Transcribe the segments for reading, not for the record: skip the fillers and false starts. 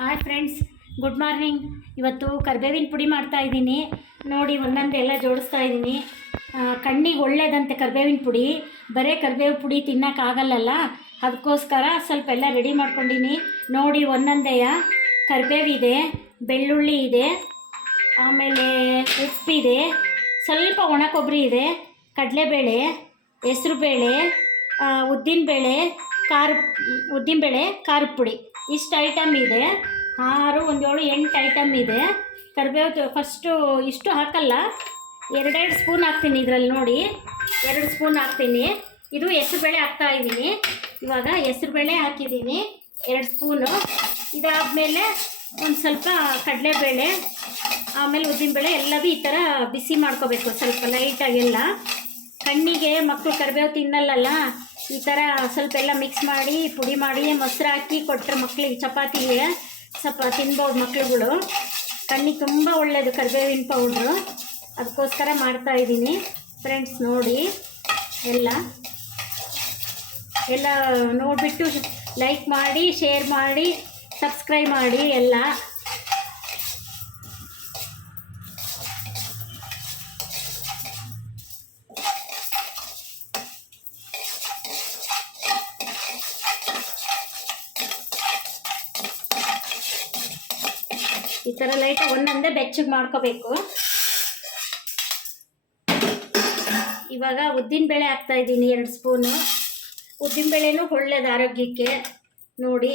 Hi friends, good morning. ಇವತ್ತು ಕರ್ಬೇವಿನ ಪುಡಿ ಮಾಡ್ತಾ ಇದ್ದೀನಿ ನೋಡಿ. ಒಂದೊಂದೆಲ್ಲ ಜೋಡಿಸ್ತಾ ಇದ್ದೀನಿ. ಕಣ್ಣಿಗೆ ಒಳ್ಳೇದಂತೆ ಕರ್ಬೇವಿನ ಪುಡಿ. ಬರೀ ಕರ್ಬೇವು ಪುಡಿ ತಿನ್ನೋಕ್ಕಾಗಲ್ಲಲ್ಲ, ಅದಕ್ಕೋಸ್ಕರ ಸ್ವಲ್ಪ ಎಲ್ಲ ರೆಡಿ ಮಾಡ್ಕೊಂಡಿನಿ ನೋಡಿ. ಒಂದೊಂದೆಯ ಕರ್ಬೇವಿದೆ, ಬೆಳ್ಳುಳ್ಳಿ ಇದೆ, ಆಮೇಲೆ ಉಪ್ಪಿದೆ, ಸ್ವಲ್ಪ ಒಣ ಕೊಬ್ಬರಿ ಇದೆ, ಕಡಲೆಬೇಳೆ, ಹೆಸರುಬೇಳೆ, ಉದ್ದಿನಬೇಳೆ, ಉದ್ದಿನಬೇಳೆ, ಖಾರದ ಪುಡಿ, ಇಷ್ಟು ಐಟಮ್ ಇದೆ. 6 1 7 8 ಐಟಮ್ ಇದೆ. ಕರಿಬೇವು ಫಸ್ಟು ಇಷ್ಟು ಹಾಕಲ್ಲ, 2 ಸ್ಪೂನ್ ಹಾಕ್ತೀನಿ ಇದರಲ್ಲಿ ನೋಡಿ. 2 ಸ್ಪೂನ್ ಹಾಕ್ತೀನಿ. ಇದು ಹೆಸರುಬೇಳೆ ಹಾಕ್ತಾಯಿದ್ದೀನಿ. ಇವಾಗ ಹೆಸರುಬೇಳೆ ಹಾಕಿದ್ದೀನಿ 2 ಸ್ಪೂನು. ಇದಾದಮೇಲೆ ಒಂದು ಸ್ವಲ್ಪ ಕಡಲೆಬೇಳೆ, ಆಮೇಲೆ ಉದ್ದಿನಬೇಳೆ ಎಲ್ಲದೂ ಈ ಥರ ಬಿಸಿ ಮಾಡ್ಕೋಬೇಕು ಸ್ವಲ್ಪ ಲೈಟಾಗೆಲ್ಲ. ಕಣ್ಣಿಗೆ ಮಕ್ಕಳು ಕರಿಬೇವು ತಿನ್ನಲ್ಲಲ್ಲ, ಈ ಥರ ಸ್ವಲ್ಪ ಎಲ್ಲ ಮಿಕ್ಸ್ ಮಾಡಿ ಪುಡಿ ಮಾಡಿ ಮೊಸರು ಹಾಕಿ ಕೊಟ್ಟರೆ ಮಕ್ಕಳಿಗೆ ಚಪಾತಿಗೆ ಸ್ವಲ್ಪ ತಿನ್ಬೋದು ಮಕ್ಕಳುಗಳು. ಕಣ್ಣಿಗೆ ತುಂಬ ಒಳ್ಳೆಯದು ಕರಿಬೇವಿನ ಪೌಡ್ರು, ಅದಕ್ಕೋಸ್ಕರ ಮಾಡ್ತಾಯಿದ್ದೀನಿ ಫ್ರೆಂಡ್ಸ್. ನೋಡಿ ಎಲ್ಲ ನೋಡಿಬಿಟ್ಟು ಲೈಕ್ ಮಾಡಿ, ಶೇರ್ ಮಾಡಿ, ಸಬ್ಸ್ಕ್ರೈಬ್ ಮಾಡಿ ಎಲ್ಲ. ಈ ಥರ ಲೈಟಾಗಿ ಒಂದೊಂದೇ ಬೆಚ್ಚಗೆ ಮಾಡ್ಕೋಬೇಕು. ಇವಾಗ ಉದ್ದಿನಬೇಳೆ ಹಾಕ್ತಾಯಿದ್ದೀನಿ 2 ಸ್ಪೂನು. ಉದ್ದಿನಬೇಳೆನೂ ಒಳ್ಳೆಯದು ಆರೋಗ್ಯಕ್ಕೆ ನೋಡಿ.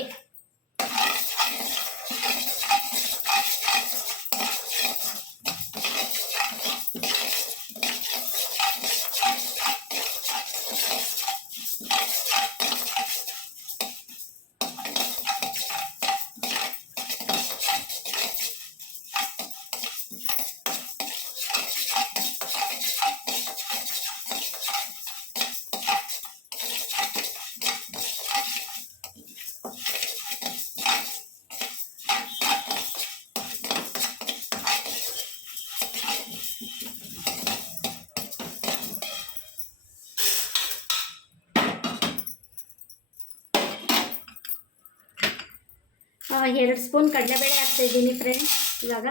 ಎರಡು ಸ್ಪೂನ್ ಕಡಲೆಬೇಳೆ ಹಾಕ್ತಾಯಿದ್ದೀನಿ ಫ್ರೆಂಡ್ಸ್. ಇವಾಗ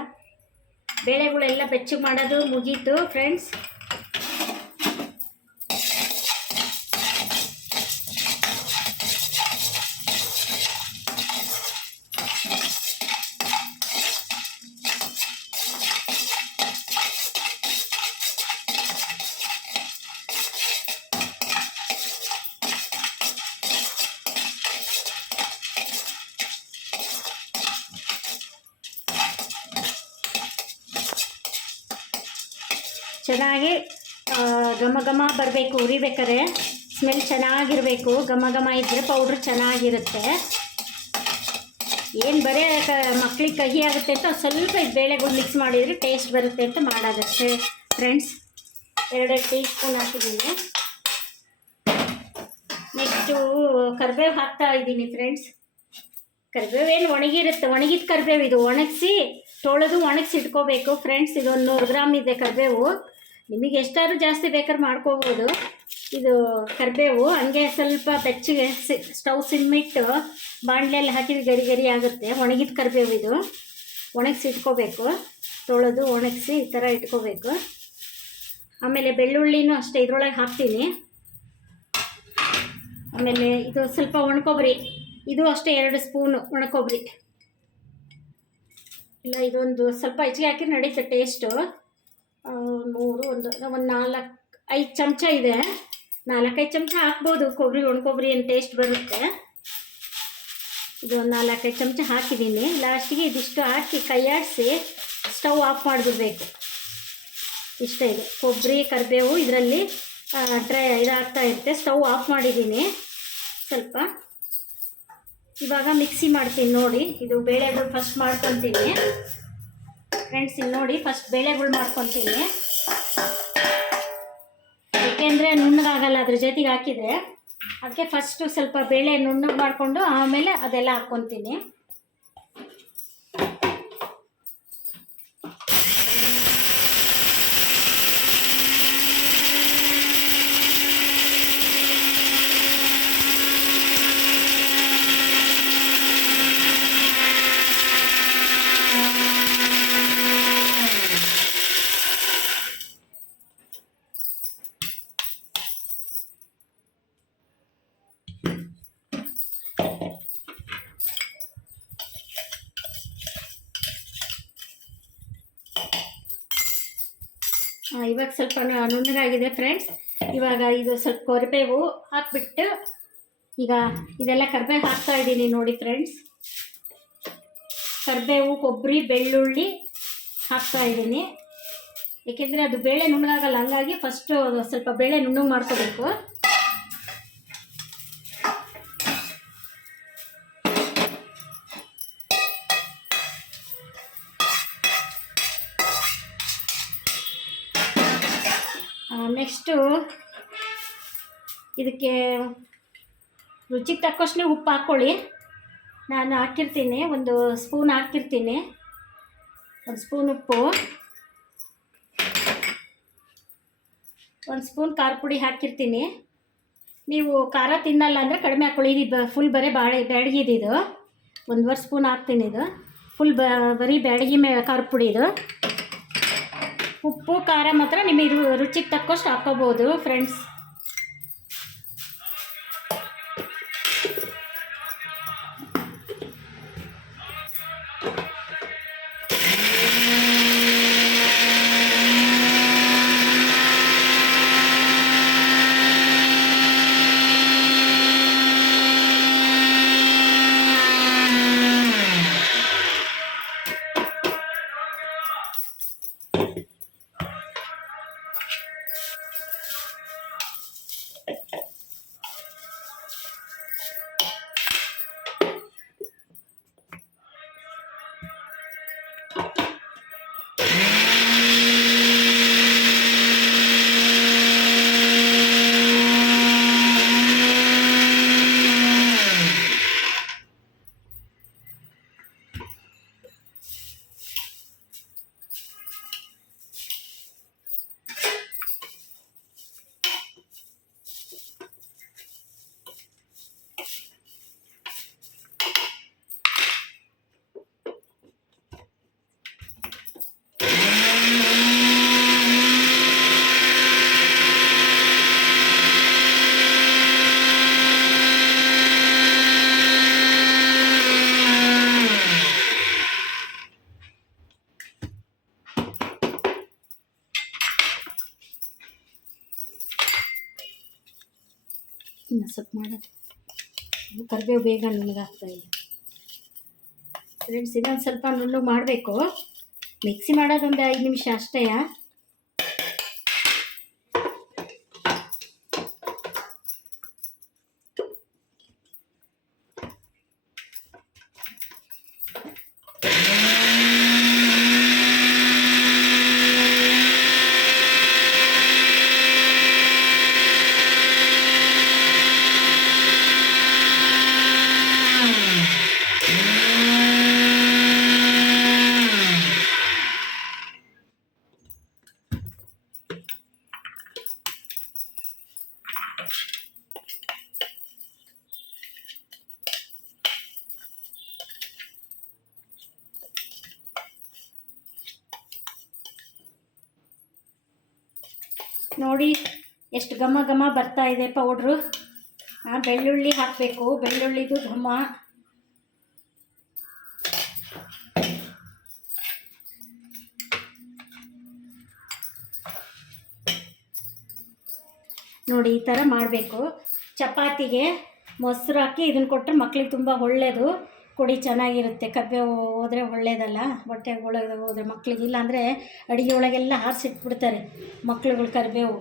ಬೇಳೆಗಳೆಲ್ಲ ಬೆಚ್ಚಗೆ ಮಾಡೋದು ಮುಗೀತು ಫ್ರೆಂಡ್ಸ್. ಚೆನ್ನಾಗಿ ಘಮ ಘಮ ಬರಬೇಕು, ಉರಿಬೇಕಾದ್ರೆ ಸ್ಮೆಲ್ ಚೆನ್ನಾಗಿರಬೇಕು. ಘಮ ಘಮ ಇದ್ದರೆ ಪೌಡ್ರ್ ಚೆನ್ನಾಗಿರುತ್ತೆ. ಏನು ಬರೀ ಮಕ್ಳಿಗೆ ಕಹಿ ಆಗುತ್ತೆ ಅಂತ ಸ್ವಲ್ಪ ಬೇಳೆಗಳು ಮಿಕ್ಸ್ ಮಾಡಿದರೆ ಟೇಸ್ಟ್ ಬರುತ್ತೆ ಅಂತ ಮಾಡೋದಷ್ಟೇ ಫ್ರೆಂಡ್ಸ್. 2 ಟೀ ಸ್ಪೂನ್ ಹಾಕಿದ್ದೀನಿ. ನೆಕ್ಸ್ಟು ಕರಿಬೇವು ಹಾಕ್ತಾ ಇದ್ದೀನಿ ಫ್ರೆಂಡ್ಸ್. ಕರಿಬೇವೇನು ಒಣಗಿರುತ್ತೆ, ಒಣಗಿದ ಕರಿಬೇವು ಇದು. ಒಣಗಿಸಿ ತೊಳೆದು ಒಣಗಿಸಿ ಇಟ್ಕೋಬೇಕು ಫ್ರೆಂಡ್ಸ್. ಇದೊಂದು 100 ಗ್ರಾಮ್ ಇದೆ ಕರಿಬೇವು. ನಿಮಗೆ ಎಷ್ಟಾದ್ರೂ ಜಾಸ್ತಿ ಬೇಕಾದ್ರೆ ಮಾಡ್ಕೋಬೋದು. ಇದು ಕರಿಬೇವು ಹಂಗೆ ಸ್ವಲ್ಪ ಬೆಚ್ಚಗೆ ಸ್ಟವ್ ಸಿಮ್ಮಿಟ್ಟು ಬಾಣಲೆಯಲ್ಲಿ ಹಾಕಿದ್ರೆ ಗರಿ ಗರಿ ಆಗುತ್ತೆ. ಒಣಗಿದ ಕರಿಬೇವು ಇದು. ಒಣಗಿಸಿ ಇಟ್ಕೋಬೇಕು, ತೊಳೆದು ಒಣಗಿಸಿ ಈ ಥರ ಇಟ್ಕೋಬೇಕು. ಆಮೇಲೆ ಬೆಳ್ಳುಳ್ಳಿನೂ ಅಷ್ಟೇ ಇದರೊಳಗೆ ಹಾಕ್ತೀನಿ. ಆಮೇಲೆ ಇದು ಸ್ವಲ್ಪ ಒಣಕೊಬ್ಬರಿ, ಇದು ಅಷ್ಟೇ 2 ಸ್ಪೂನು ಒಣಕೊಬ್ಬರಿ. ಇಲ್ಲ ಇದೊಂದು ಸ್ವಲ್ಪ ಹೆಚ್ಚಿಗೆ ಹಾಕಿ ನಡೀತೆ ಟೇಸ್ಟು. 1 4-5 ಚಮಚ ಇದೆ. 4-5 ಚಮಚ ಹಾಕ್ಬೋದು ಕೊಬ್ಬರಿ, ಒಣಕೊಬ್ಬರಿ ಏನು ಟೇಸ್ಟ್ ಬರುತ್ತೆ. ಇದು 4-5 ಚಮಚ ಹಾಕಿದ್ದೀನಿ. ಲಾಸ್ಟಿಗೆ ಇದಿಷ್ಟು ಹಾಕಿ ಕೈ ಆಡಿಸಿ ಸ್ಟವ್ ಆಫ್ ಮಾಡಿಬಿಡ್ಬೇಕು. ಇಷ್ಟ ಇದೆ ಕೊಬ್ಬರಿ ಕರಿಬೇವು ಇದರಲ್ಲಿ ಇದಾಗ್ತಾ ಇರುತ್ತೆ. ಸ್ಟವ್ ಆಫ್ ಮಾಡಿದ್ದೀನಿ ಸ್ವಲ್ಪ. ಇವಾಗ ಮಿಕ್ಸಿ ಮಾಡ್ತೀನಿ ನೋಡಿ. ಇದು ಬೇಳೆಗಳು ಫಸ್ಟ್ ಮಾಡ್ಕೊತೀನಿ ಫ್ರೆಂಡ್ಸ್. ಇಲ್ಲಿ ನೋಡಿ ಫಸ್ಟ್ ಬೇಳೆಗಳು ಮಾಡ್ಕೊತೀನಿ, ಏಕೆಂದರೆ ನುಣ್ಣಗಾಗಲ್ಲ ಅದ್ರ ಜೊತೆಗೆ ಹಾಕಿದರೆ. ಅದಕ್ಕೆ ಫಸ್ಟು ಸ್ವಲ್ಪ ಬೇಳೆ ನುಣ್ಣಗೆ ಮಾಡಿಕೊಂಡು ಆಮೇಲೆ ಅದೆಲ್ಲ ಹಾಕ್ಕೊತೀನಿ. ಇವಾಗ ಸ್ವಲ್ಪ ನುಣ್ಣಗಾಗಿದೆ ಫ್ರೆಂಡ್ಸ್. ಇವಾಗ ಇದು ಸ್ವಲ್ಪ ಕರಿಬೇವು ಹಾಕ್ಬಿಟ್ಟು ಈಗ ಇದೆಲ್ಲ ಕರಿಬೇವು ಹಾಕ್ತಾಯಿದ್ದೀನಿ ನೋಡಿ ಫ್ರೆಂಡ್ಸ್. ಕರಿಬೇವು, ಕೊಬ್ಬರಿ, ಬೆಳ್ಳುಳ್ಳಿ ಹಾಕ್ತಾಯಿದ್ದೀನಿ. ಏಕೆಂದರೆ ಅದು ಬೇಳೆ ನುಣ್ಣಗಾಗಲ್ಲ, ಹಂಗಾಗಿ ಫಸ್ಟು ಸ್ವಲ್ಪ ಬೇಳೆ ನುಣ್ಣಗೆ ಮಾಡ್ಕೋಬೇಕು. ನೆಕ್ಸ್ಟು ಇದಕ್ಕೆ ರುಚಿಗೆ ತಕ್ಕಷ್ಟು ಉಪ್ಪು ಹಾಕ್ಕೊಳ್ಳಿ. ನಾನು ಹಾಕಿರ್ತೀನಿ, ಒಂದು ಸ್ಪೂನ್ ಹಾಕಿರ್ತೀನಿ. ಒಂದು ಸ್ಪೂನ್ ಉಪ್ಪು, ಒಂದು ಸ್ಪೂನ್ ಖಾರ ಪುಡಿ ಹಾಕಿರ್ತೀನಿ. ನೀವು ಖಾರ ತಿನ್ನಲ್ಲ ಅಂದರೆ ಕಡಿಮೆ ಹಾಕ್ಕೊಳ್ಳಿ. ಇದು ಫುಲ್ ಬರೀ ಬ್ಯಾಡಗಿದು 1.5 ಸ್ಪೂನ್ ಹಾಕ್ತೀನಿ. ಇದು ಫುಲ್ ಬರೀ ಬ್ಯಾಡಗಿ ಖಾರ ಪುಡಿ. ಇದು ಉಪ್ಪು ಖಾರ ಮಾತ್ರ ನಿಮಗೆ ರುಚಿಗೆ ತಕ್ಕಷ್ಟು ಹಾಕ್ಕೋಬೋದು ಫ್ರೆಂಡ್ಸ್. ಇನ್ನು ಸ್ವಲ್ಪ ಮಾಡೋದು, ಕರಿಬೇವು ಬೇಗ ನುಣ್ಣಗಾಗ್ತಾಯಿಲ್ಲ ಫ್ರೆಂಡ್ಸ್. ಇನ್ನೊಂದು ಸ್ವಲ್ಪ ನುಣ್ಣಗೆ ಮಾಡಬೇಕು. ಮಿಕ್ಸಿ ಮಾಡೋದೊಂದು 5 ನಿಮಿಷ ಅಷ್ಟೇ. ನೋಡಿ ಎಷ್ಟು ಘಮ ಘಮ ಬರ್ತಾ ಇದೆ ಪೌಡ್ರು. ಬೆಳ್ಳುಳ್ಳಿ ಹಾಕಬೇಕು, ಬೆಳ್ಳುಳ್ಳಿದು ಘಮ. ನೋಡಿ ಈ ಥರ ಮಾಡಬೇಕು. ಚಪಾತಿಗೆ ಮೊಸರು ಹಾಕಿ ಇದನ್ನು ಕೊಟ್ಟರೆ ಮಕ್ಳಿಗೆ ತುಂಬ ಒಳ್ಳೆಯದು. ಕೊಡಿ, ಚೆನ್ನಾಗಿರುತ್ತೆ. ಕರಿಬೇವು ಹೋದರೆ ಒಳ್ಳೆಯದಲ್ಲ, ಹೊಟ್ಟೆಗೆ ಒಳಗೆ ಹೋದರೆ ಮಕ್ಳಿಗೆ. ಇಲ್ಲಾಂದರೆ ಅಡುಗೆ ಒಳಗೆಲ್ಲ ಹಾರಿಸಿಟ್ಬಿಡ್ತಾರೆ ಮಕ್ಳುಗಳು. ಕರಿಬೇವು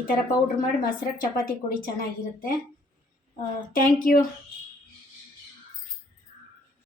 ಈ ಥರ ಪೌಡ್ರ್ ಮಾಡಿ ಮೊಸರಾಗಿ ಚಪಾತಿ ಕೊಡಿ, ಚೆನ್ನಾಗಿರುತ್ತೆ. Thank you.